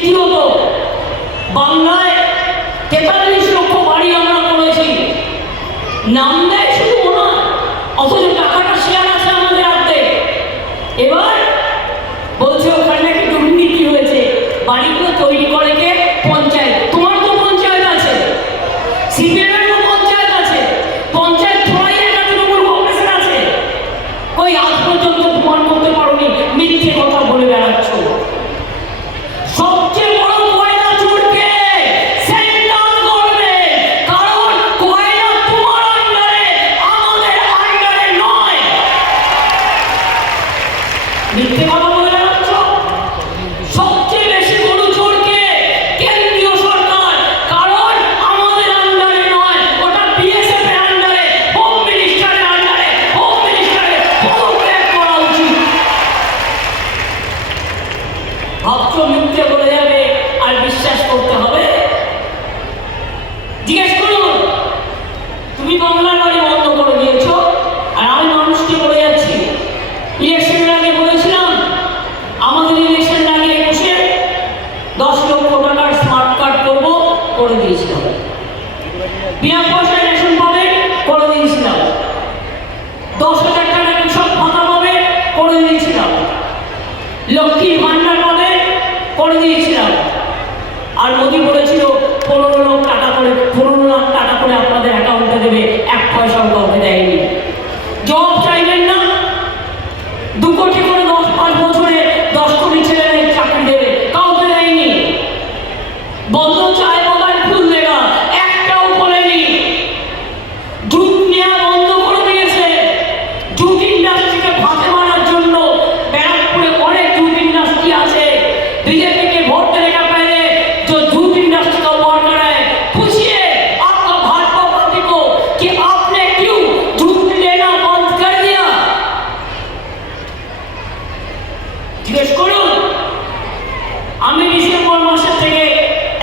দ্বিতীয়ত বাংলায় তেতাল্লিশ Thank you. বিনা পয়সায় রেশন পাবে করে দিয়েছিলাম দশ হাজার টাকা কৃষক পাবে করে দিয়েছিলাম লক্ষ্মীর ভান্ডার পাবে করে দিয়েছিলাম আর মোদী বলেছিল, পনেরো লাখ টাকা করে, পনেরো লাখ টাকা করে আপনাদের অ্যাকাউন্টে দেবে, এক পয়সাও কাউকে দেয়নি। জব চাইবেন না। দু কোটি করে দশ, পাঁচ বছরে দশ কোটি ছেলে চাকরি দেবে। জিজ্ঞেস করুন, আমি ডিসেম্বর মাসের থেকে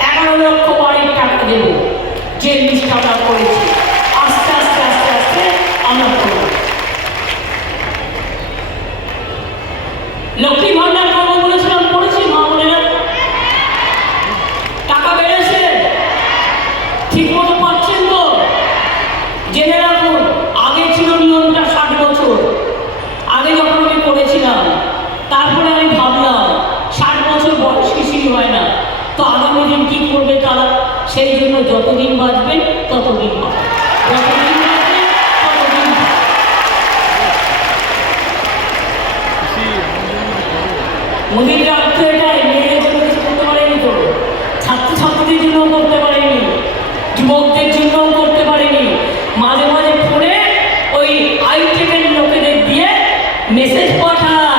এগারো লক্ষ বাড়ির টাকা দেব, যে লিস্টটা করেছি। আস্তে আস্তে আস্তে আস্তে আমরা করব। লক্ষ্মী ভান্ডার করব বলেছিলাম? করেছি মা বোনেরা। টাকা বেড়েছে। ঠিক মতো দেহ যতদিন বাঁচবেন ততদিন যতদিন মোদীর রাজ্য এটাই মেয়েদের জন্য কিছু করতে পারেনি তো। ছাত্র ছাত্রীদের জন্যও করতে পারেনি। যুবকদের জন্যও করতে পারেনি। মাঝে মাঝে ফোনে ওই আইটেকের লোকেদের দিয়ে মেসেজ পাঠায়।